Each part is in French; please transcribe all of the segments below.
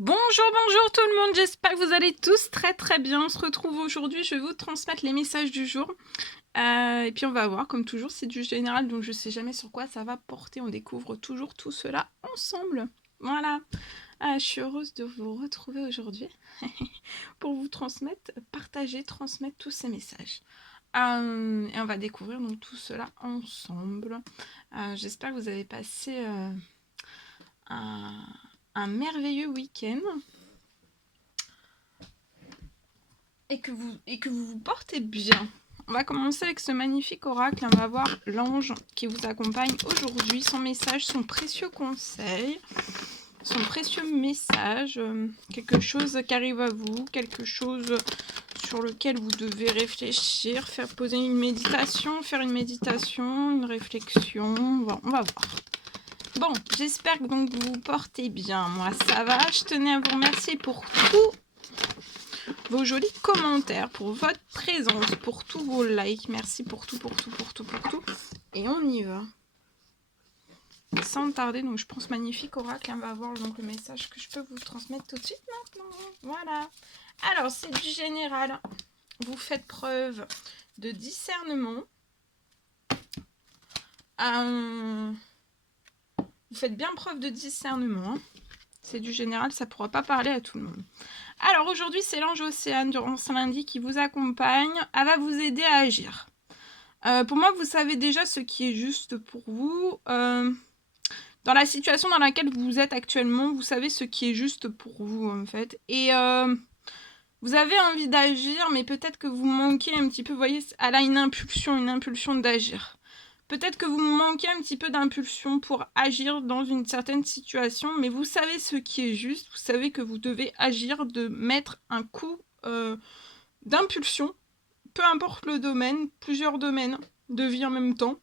Bonjour, bonjour tout le monde, j'espère que vous allez tous très bien. On se retrouve aujourd'hui, je vais vous transmettre les messages du jour. Et puis on va voir, comme toujours, c'est du général, donc je sais jamais sur quoi ça va porter. On découvre toujours tout cela ensemble. Voilà. Je suis heureuse de vous retrouver aujourd'hui pour vous transmettre, transmettre tous ces messages. Et on va découvrir donc tout cela ensemble. J'espère que vous avez passé un merveilleux week-end. Et que vous vous portez bien. On va commencer avec ce magnifique oracle. On va voir l'ange qui vous accompagne aujourd'hui. Son message, son précieux conseil, son précieux message. Quelque chose qui arrive à vous, quelque chose sur lequel vous devez réfléchir, faire poser une méditation, faire une méditation, une réflexion. On va voir. Bon, j'espère que donc vous vous portez bien. Moi, ça va. Je tenais à vous remercier pour tout vos jolis commentaires, pour votre présence, pour tous vos likes. Merci pour tout. Et on y va. Sans tarder, donc je pense magnifique oracle. On va voir donc le message que je peux vous transmettre tout de suite maintenant. Voilà. Alors, c'est du général. Vous faites preuve de discernement. Vous faites bien preuve de discernement. C'est du général, ça ne pourra pas parler à tout le monde. Alors aujourd'hui, c'est l'ange Océane durant ce lundi qui vous accompagne. Elle va vous aider à agir. Pour moi, vous savez déjà ce qui est juste pour vous. Dans la situation dans laquelle vous êtes actuellement, vous savez ce qui est juste pour vous, en fait. Et vous avez envie d'agir, mais peut-être que vous manquez un petit peu. Vous voyez, elle a une impulsion d'agir. Peut-être que vous manquez un petit peu d'impulsion pour agir dans une certaine situation, mais vous savez ce qui est juste, vous savez que vous devez agir, de mettre un coup d'impulsion, peu importe le domaine, plusieurs domaines de vie en même temps.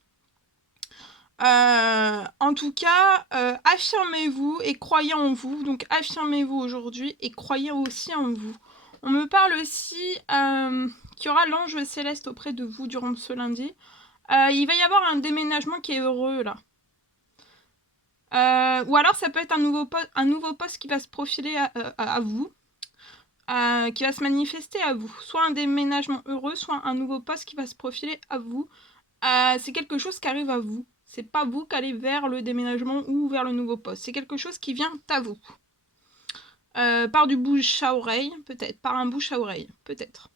En tout cas, affirmez-vous et croyez en vous. Donc affirmez-vous aujourd'hui et croyez aussi en vous. On me parle aussi qu'il y aura l'ange céleste auprès de vous durant ce lundi. Il va y avoir un déménagement qui est heureux là. Ou alors ça peut être un nouveau poste qui va se profiler à vous, qui va se manifester à vous. Soit un déménagement heureux, soit un nouveau poste qui va se profiler à vous. C'est quelque chose qui arrive à vous. C'est pas vous qui allez vers le déménagement ou vers le nouveau poste. C'est quelque chose qui vient à vous. Par du bouche à oreille, peut-être. Par un bouche à oreille, peut-être.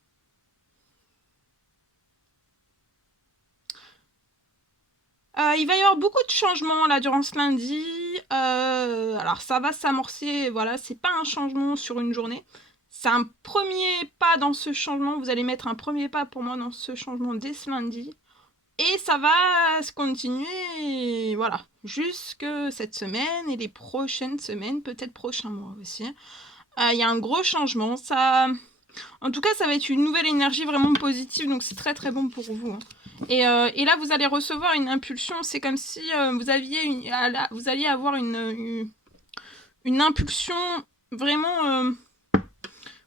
Il va y avoir beaucoup de changements là durant ce lundi. Alors ça va s'amorcer, voilà, c'est pas un changement sur une journée. C'est un premier pas dans ce changement. Vous allez mettre un premier pas pour moi dans ce changement dès ce lundi. Et ça va se continuer, voilà, jusque cette semaine et les prochaines semaines, peut-être prochains mois aussi. Il y a un gros changement. En tout cas, ça va être une nouvelle énergie vraiment positive, donc c'est très bon pour vous. Et là, vous allez recevoir une impulsion. C'est comme si vous alliez avoir une impulsion vraiment.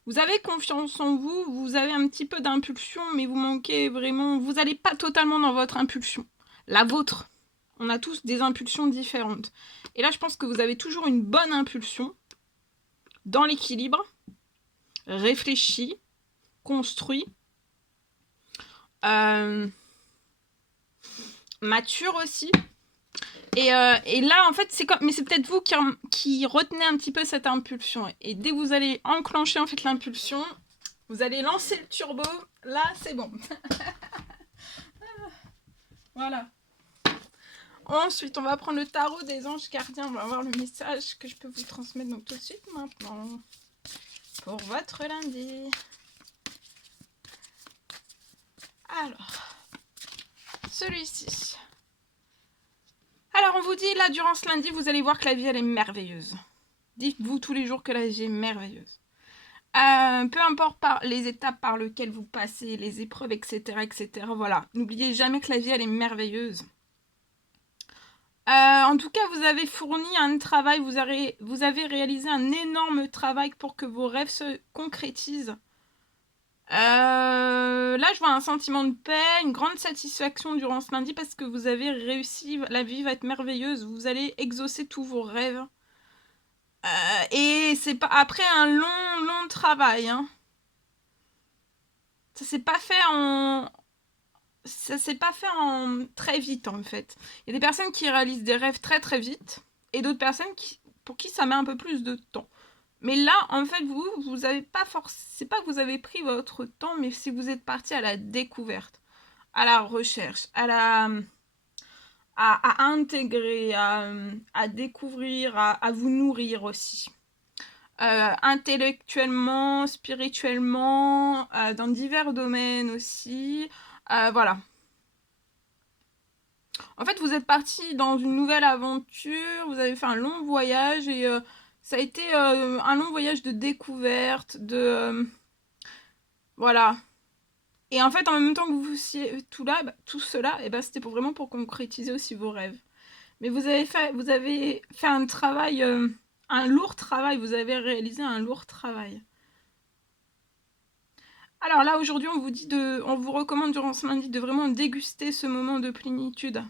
Vous avez confiance en vous, vous avez un petit peu d'impulsion, mais vous manquez vraiment. Vous n'allez pas totalement dans votre impulsion. La vôtre. On a tous des impulsions différentes. Et là, je pense que vous avez toujours une bonne impulsion, dans l'équilibre, réfléchi, construit, mature aussi. Et là, en fait, c'est comme, mais c'est peut-être vous qui retenez un petit peu cette impulsion. Et dès que vous allez enclencher en fait l'impulsion, vous allez lancer le turbo. Là, c'est bon. Voilà. Ensuite, on va prendre le tarot des anges gardiens. On va voir le message que je peux vous transmettre donc tout de suite maintenant. Pour votre lundi. Alors, celui-ci. Alors, on vous dit, là, durant ce lundi, vous allez voir que la vie, elle est merveilleuse. Dites-vous tous les jours que la vie est merveilleuse. Peu importe les étapes par lesquelles vous passez, les épreuves, etc. Voilà. N'oubliez jamais que la vie, elle est merveilleuse. En tout cas, vous avez fourni un travail, vous avez réalisé un énorme travail pour que vos rêves se concrétisent. Là, je vois un sentiment de paix, une grande satisfaction durant ce lundi parce que vous avez réussi, la vie va être merveilleuse, vous allez exaucer tous vos rêves. Et Et c'est pas après un long travail, hein. Ça s'est pas fait en... Ça s'est pas fait en très vite, en fait. Il y a des personnes qui réalisent des rêves très vite, et d'autres personnes pour qui ça met un peu plus de temps. Mais là, en fait, vous avez pas c'est pas que vous avez pris votre temps, mais si vous êtes parti à la découverte, à la recherche, à intégrer, à découvrir, à vous nourrir aussi. Intellectuellement, spirituellement, dans divers domaines aussi. Voilà. En fait, vous êtes parti dans une nouvelle aventure, vous avez fait un long voyage et ça a été un long voyage de découverte, voilà. Et en fait, en même temps que vous faisiez tout cela, et c'était vraiment pour concrétiser aussi vos rêves. Mais vous avez fait un travail, un lourd travail, vous avez réalisé un lourd travail. Alors là, aujourd'hui, on vous recommande durant ce lundi de vraiment déguster ce moment de plénitude.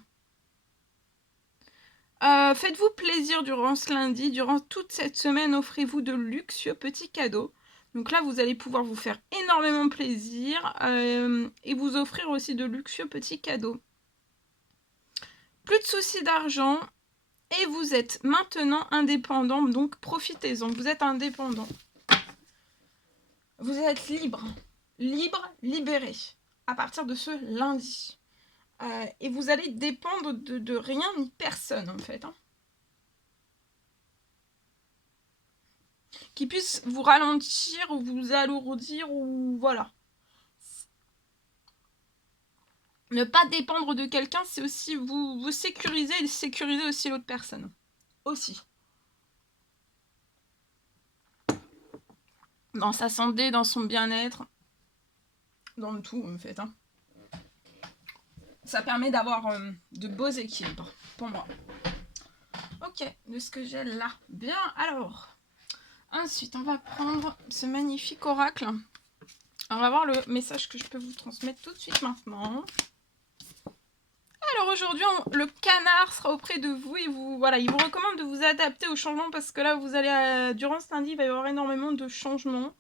Faites-vous plaisir durant ce lundi, durant toute cette semaine, offrez-vous de luxueux petits cadeaux. Donc là, vous allez pouvoir vous faire énormément plaisir et vous offrir aussi de luxueux petits cadeaux. Plus de soucis d'argent et vous êtes maintenant indépendant, donc profitez-en, vous êtes indépendant. Vous êtes libre, libéré à partir de ce lundi. Et vous allez dépendre de rien ni personne en fait. Hein. Qui puisse vous ralentir ou vous alourdir ou voilà. Ne pas dépendre de quelqu'un, c'est aussi vous sécuriser et sécuriser aussi l'autre personne. Aussi. Dans sa santé, dans son bien-être, dans le tout en fait. Hein. Ça permet d'avoir de beaux équilibres pour moi. Ok, de ce que j'ai là. Bien, alors. Ensuite, on va prendre ce magnifique oracle. On va voir le message que je peux vous transmettre tout de suite maintenant. Alors aujourd'hui, le canard sera auprès de vous et il vous recommande de vous adapter au changement parce que là, vous allez durant ce lundi, il va y avoir énormément de changements.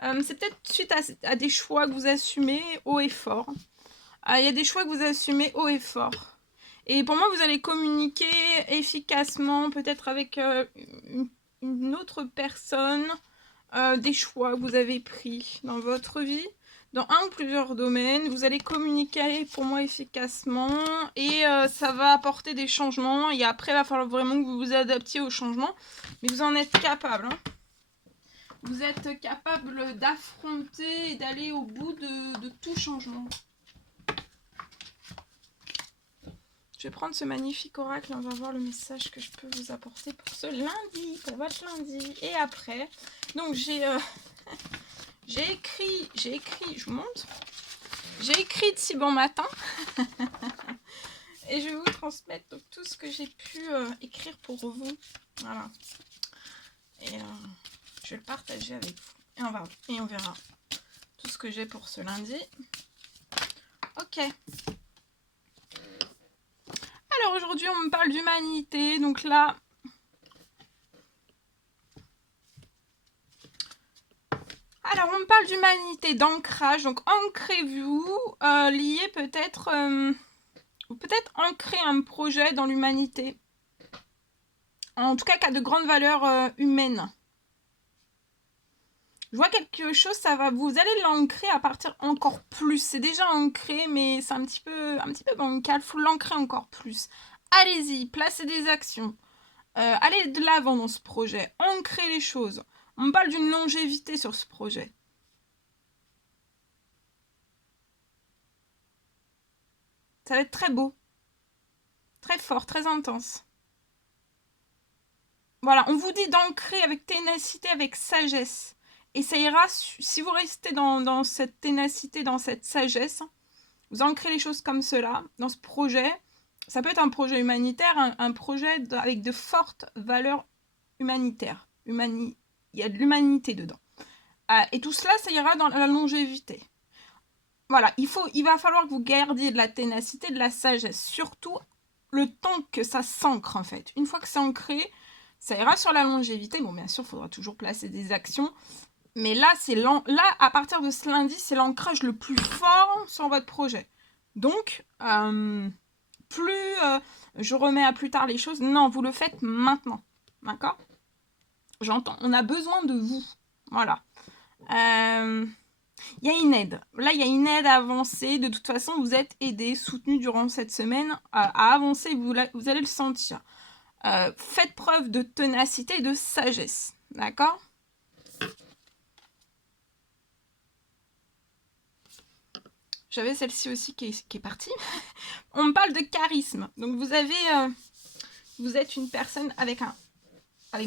C'est peut-être suite à des choix que vous assumez haut et fort. Il y a des choix que vous assumez haut et fort. Et pour moi, vous allez communiquer efficacement, peut-être avec une autre personne, des choix que vous avez pris dans votre vie. Dans un ou plusieurs domaines, vous allez communiquer pour moi efficacement et ça va apporter des changements. Et après, il va falloir vraiment que vous vous adaptiez aux changements. Mais vous en êtes capable. Hein. Vous êtes capable d'affronter et d'aller au bout de tout changement. Je vais prendre ce magnifique oracle et on va voir le message que je peux vous apporter pour ce lundi, pour votre lundi. Et après, donc j'ai écrit, je vous montre, j'ai écrit de si bon matin. Et je vais vous transmettre donc, tout ce que j'ai pu écrire pour vous. Voilà. Et je vais le partager avec vous. Et on verra tout ce que j'ai pour ce lundi. Ok. Alors aujourd'hui, on me parle d'humanité. Donc là, alors on me parle d'humanité, d'ancrage. Donc ancrez-vous, lié peut-être, ou peut-être ancrer un projet dans l'humanité. En tout cas, qui a de grandes valeurs humaines. Je vois quelque chose, vous allez l'ancrer à partir encore plus. C'est déjà ancré, mais c'est un petit peu bancal. Il faut l'ancrer encore plus. Allez-y, placez des actions. Allez de l'avant dans ce projet. Ancrez les choses. On me parle d'une longévité sur ce projet. Ça va être très beau. Très fort, très intense. Voilà, on vous dit d'ancrer avec ténacité, avec sagesse. Et ça ira, si vous restez dans cette ténacité, dans cette sagesse, vous ancrez les choses comme cela, dans ce projet. Ça peut être un projet humanitaire, un projet avec de fortes valeurs humanitaires. Il y a de l'humanité dedans. Et tout cela, ça ira dans la longévité. Voilà, il va falloir que vous gardiez de la ténacité, de la sagesse. Surtout le temps que ça s'ancre, en fait. Une fois que c'est ancré, Ça ira sur la longévité. Bon, bien sûr, il faudra toujours placer des actions. Mais là, là, à partir de ce lundi, c'est l'ancrage le plus fort sur votre projet. Donc, plus je remets à plus tard les choses. Non, vous le faites maintenant. D'accord? J'entends. On a besoin de vous. Voilà. Il y a une aide. Là, il y a une aide à avancer. De toute façon, vous êtes aidé, soutenu durant cette semaine à avancer. Vous allez le sentir. Faites preuve de ténacité et de sagesse. D'accord? J'avais celle-ci aussi qui est partie. On me parle de charisme. Donc, vous êtes une personne avec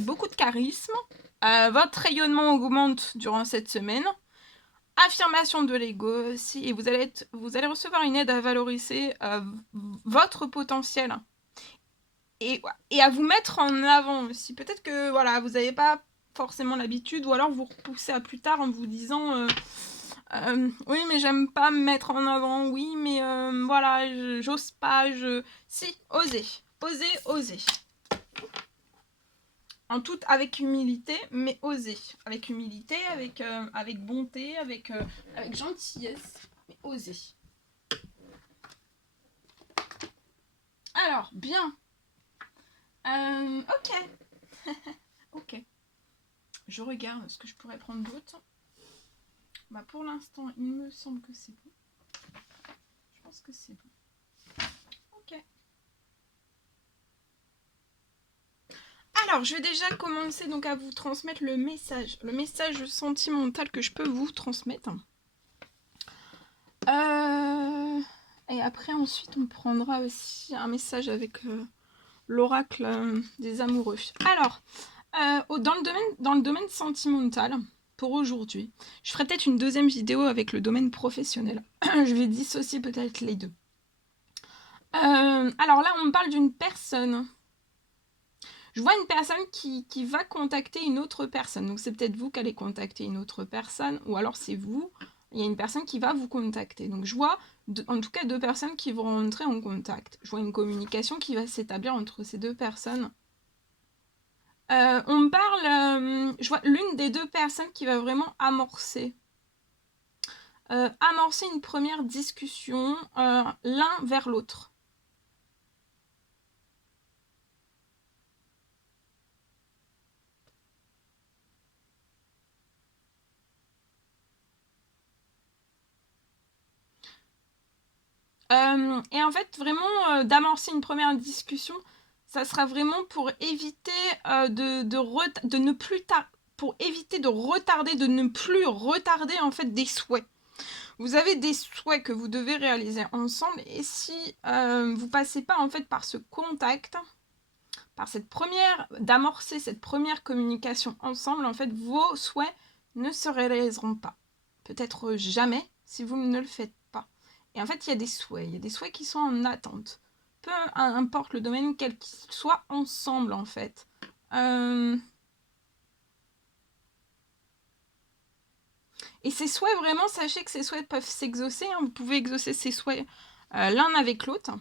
beaucoup de charisme. Votre rayonnement augmente durant cette semaine. Affirmation de l'ego aussi. Et vous allez recevoir une aide à valoriser votre potentiel. Et à vous mettre en avant aussi. Peut-être que voilà, vous n'avez pas forcément l'habitude, ou alors vous repoussez à plus tard en vous disant oui, mais j'aime pas me mettre en avant, oui, mais voilà, j'ose pas, Si, osez. En toute, avec humilité, mais osez. Avec humilité, avec bonté, avec gentillesse, mais osez. Alors, bien. Ok. Ok. Je regarde ce que je pourrais prendre d'autre. Bah pour l'instant, il me semble que c'est bon. Je pense que c'est bon. Ok. Alors, je vais déjà commencer donc à vous transmettre le message sentimental que je peux vous transmettre. Et après, ensuite, on prendra aussi un message avec l'oracle des amoureux. Alors, dans le domaine sentimental, pour aujourd'hui, je ferai peut-être une deuxième vidéo avec le domaine professionnel. Je vais dissocier peut-être les deux. Alors là, on me parle d'une personne. Je vois une personne qui va contacter une autre personne. Donc c'est peut-être vous qui allez contacter une autre personne, ou alors c'est vous. Il y a une personne qui va vous contacter. Donc je vois en tout cas 2 personnes qui vont rentrer en contact. Je vois une communication qui va s'établir entre ces 2 personnes. On me parle, je vois l'une des 2 personnes qui va vraiment amorcer une première discussion l'un vers l'autre. Et en fait, vraiment, d'amorcer une première discussion, ça sera vraiment pour éviter pour éviter de retarder, de ne plus retarder en fait des souhaits. Vous avez des souhaits que vous devez réaliser ensemble, et si vous passez pas en fait par ce contact, d'amorcer cette première communication ensemble, en fait, vos souhaits ne se réaliseront pas. Peut-être jamais si vous ne le faites pas. Et en fait, il y a des souhaits qui sont en attente. Peu importe le domaine, quel qu'il soit, ensemble, en fait. Et ces souhaits, vraiment, sachez que ces souhaits peuvent s'exaucer. Hein. Vous pouvez exaucer ces souhaits l'un avec l'autre.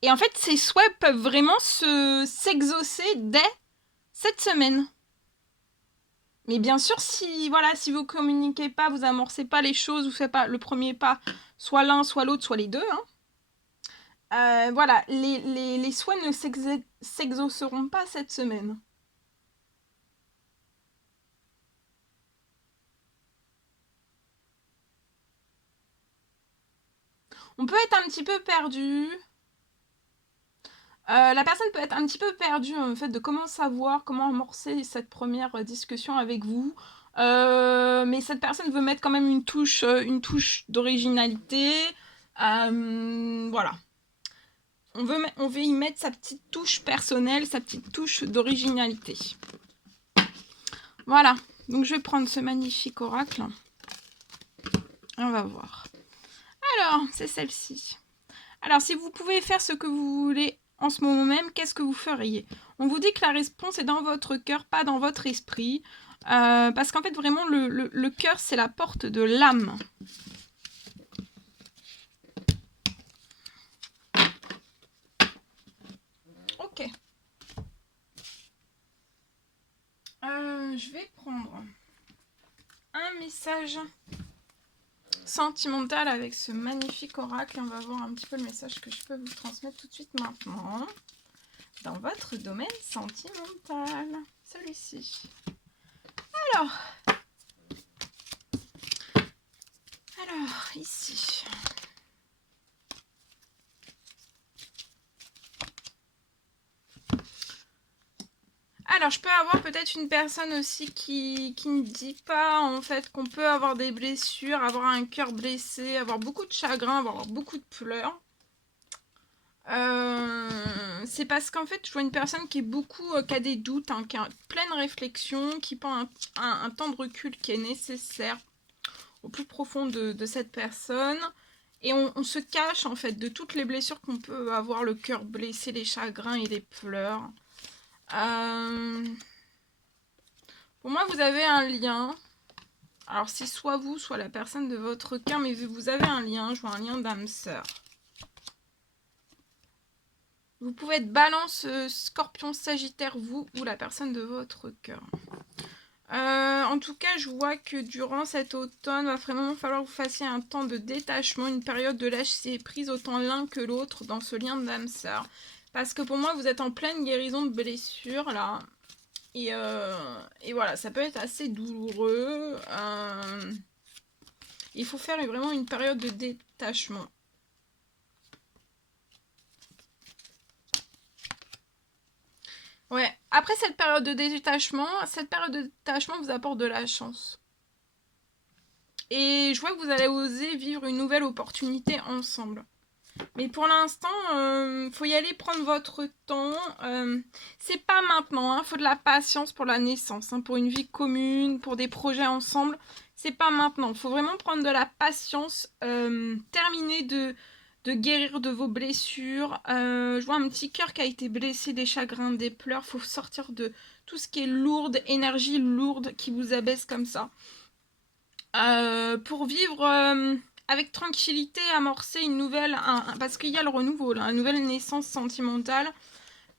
Et en fait, ces souhaits peuvent vraiment s'exaucer dès cette semaine. Mais bien sûr, si vous communiquez pas, vous amorcez pas les choses, vous faites pas le premier pas, soit l'un, soit l'autre, soit les deux, hein. Voilà, les souhaits ne s'exauceront pas cette semaine. On peut être un petit peu perdu. La personne peut être un petit peu perdue en fait de comment savoir, comment amorcer cette première discussion avec vous. Mais cette personne veut mettre quand même une touche d'originalité. Voilà. On veut y mettre sa petite touche personnelle, sa petite touche d'originalité. Voilà. Donc je vais prendre ce magnifique oracle. Et on va voir. Alors, c'est celle-ci. Alors, si vous pouvez faire ce que vous voulez en ce moment même, qu'est-ce que vous feriez? On vous dit que la réponse est dans votre cœur, pas dans votre esprit. Parce qu'en fait, vraiment, le cœur, c'est la porte de l'âme. Ok. Je vais prendre un message sentimental avec ce magnifique oracle. On va voir un petit peu le message que je peux vous transmettre tout de suite maintenant dans votre domaine sentimental. Celui-ci. Alors, ici. Alors, je peux avoir peut-être une personne aussi qui ne dit pas, en fait, qu'on peut avoir des blessures, avoir un cœur blessé, avoir beaucoup de chagrin, avoir beaucoup de pleurs. C'est parce qu'en fait, je vois une personne qui a des doutes, hein, qui a pleine réflexion, qui prend un temps de recul qui est nécessaire au plus profond de cette personne. Et on se cache, en fait, de toutes les blessures qu'on peut avoir, le cœur blessé, les chagrins et les pleurs. Pour moi, vous avez un lien. Alors, c'est soit vous, soit la personne de votre cœur, mais vous avez un lien. Je vois un lien d'âme sœur. Vous pouvez être Balance, Scorpion, Sagittaire, vous ou la personne de votre cœur. En tout cas, je vois que durant cet automne, il va vraiment falloir que vous fassiez un temps de détachement, une période de lâcher prise autant l'un que l'autre dans ce lien d'âme sœur. Parce que pour moi, vous êtes en pleine guérison de blessures, là. Et voilà, ça peut être assez douloureux. Il faut faire vraiment une période de détachement. Ouais, après cette période de détachement vous apporte de la chance. Et je vois que vous allez oser vivre une nouvelle opportunité ensemble. Mais pour l'instant, faut y aller prendre votre temps. C'est pas maintenant, hein, faut de la patience pour la naissance, hein, pour une vie commune, pour des projets ensemble. C'est pas maintenant, faut vraiment prendre de la patience, terminer de guérir de vos blessures. Je vois un petit cœur qui a été blessé, des chagrins, des pleurs. Faut sortir de tout ce qui est lourde, énergie lourde qui vous abaisse comme ça. Pour vivre avec tranquillité, amorcer une nouvelle, parce qu'il y a le renouveau, là, une nouvelle naissance sentimentale,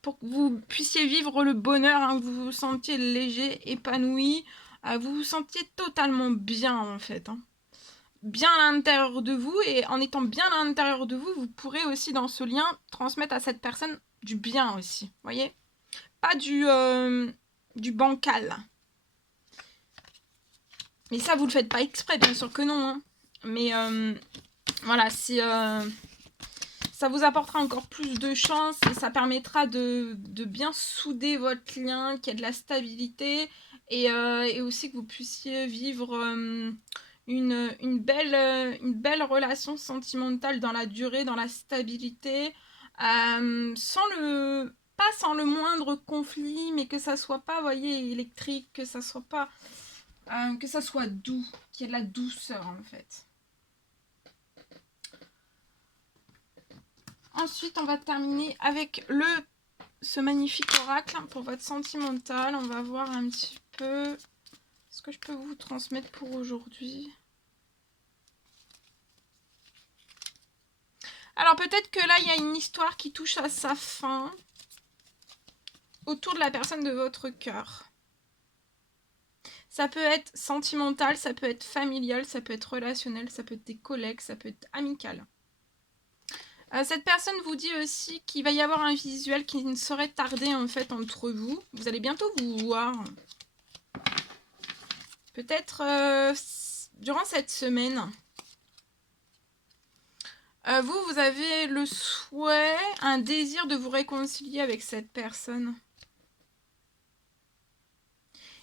pour que vous puissiez vivre le bonheur, hein, que vous vous sentiez léger, épanoui, vous vous sentiez totalement bien en fait. Hein. Bien à l'intérieur de vous, et en étant bien à l'intérieur de vous, vous pourrez aussi dans ce lien transmettre à cette personne du bien aussi, voyez, pas du bancal. Mais ça, vous le faites pas exprès, bien sûr que non. Hein. Mais voilà, ça vous apportera encore plus de chance et ça permettra de bien souder votre lien, qu'il y ait de la stabilité et aussi que vous puissiez vivre une belle relation sentimentale dans la durée, dans la stabilité, pas sans le moindre conflit, mais que ça soit pas, voyez, électrique, que ça soit pas, que ça soit doux, qu'il y ait de la douceur en fait. Ensuite, on va terminer avec ce magnifique oracle pour votre sentimental. On va voir un petit peu ce que je peux vous transmettre pour aujourd'hui. Alors peut-être que là, il y a une histoire qui touche à sa fin autour de la personne de votre cœur. Ça peut être sentimental, ça peut être familial, ça peut être relationnel, ça peut être des collègues, ça peut être amical. Cette personne vous dit aussi qu'il va y avoir un visuel qui ne saurait tarder en fait entre vous. Vous allez bientôt vous voir. Peut-être durant cette semaine. Vous avez le souhait, un désir de vous réconcilier avec cette personne.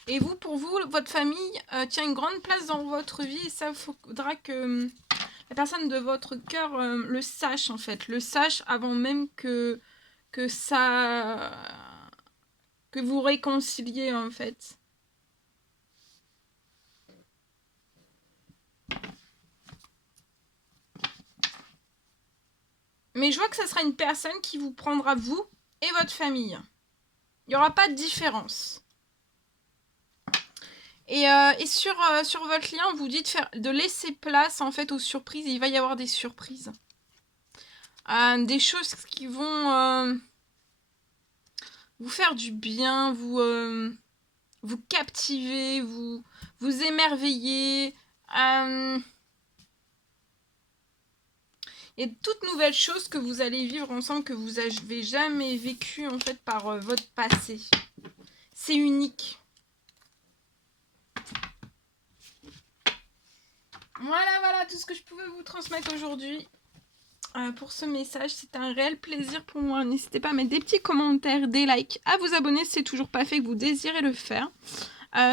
Et vous, pour vous, votre famille tient une grande place dans votre vie. Et ça, il faudra que la personne de votre cœur le sache en fait. Le sache avant même que vous réconciliez en fait. Mais je vois que ça sera une personne qui vous prendra vous et votre famille. Il n'y aura pas de différence. Et sur votre lien, on vous dit de laisser place en fait aux surprises. Il va y avoir des surprises. Des choses qui vont vous faire du bien, vous captiver, vous émerveiller. Et toute nouvelle chose que vous allez vivre ensemble que vous n'avez jamais vécu en fait par votre passé. C'est unique. Voilà tout ce que je pouvais vous transmettre aujourd'hui. Pour ce message, c'était un réel plaisir pour moi. N'hésitez pas à mettre des petits commentaires, des likes, à vous abonner si c'est toujours pas fait, que vous désirez le faire.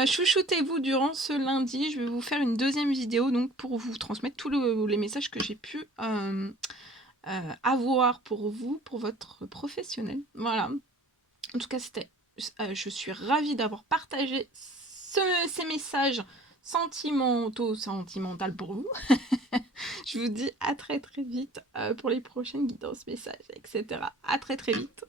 Chouchoutez-vous durant ce lundi. Je vais vous faire une deuxième vidéo donc pour vous transmettre tous les messages que j'ai pu avoir pour vous, pour votre professionnel. Voilà. En tout cas, je suis ravie d'avoir partagé ces messages sentimentaux pour vous. Je vous dis à très vite pour les prochaines guidances, messages, etc. À très vite.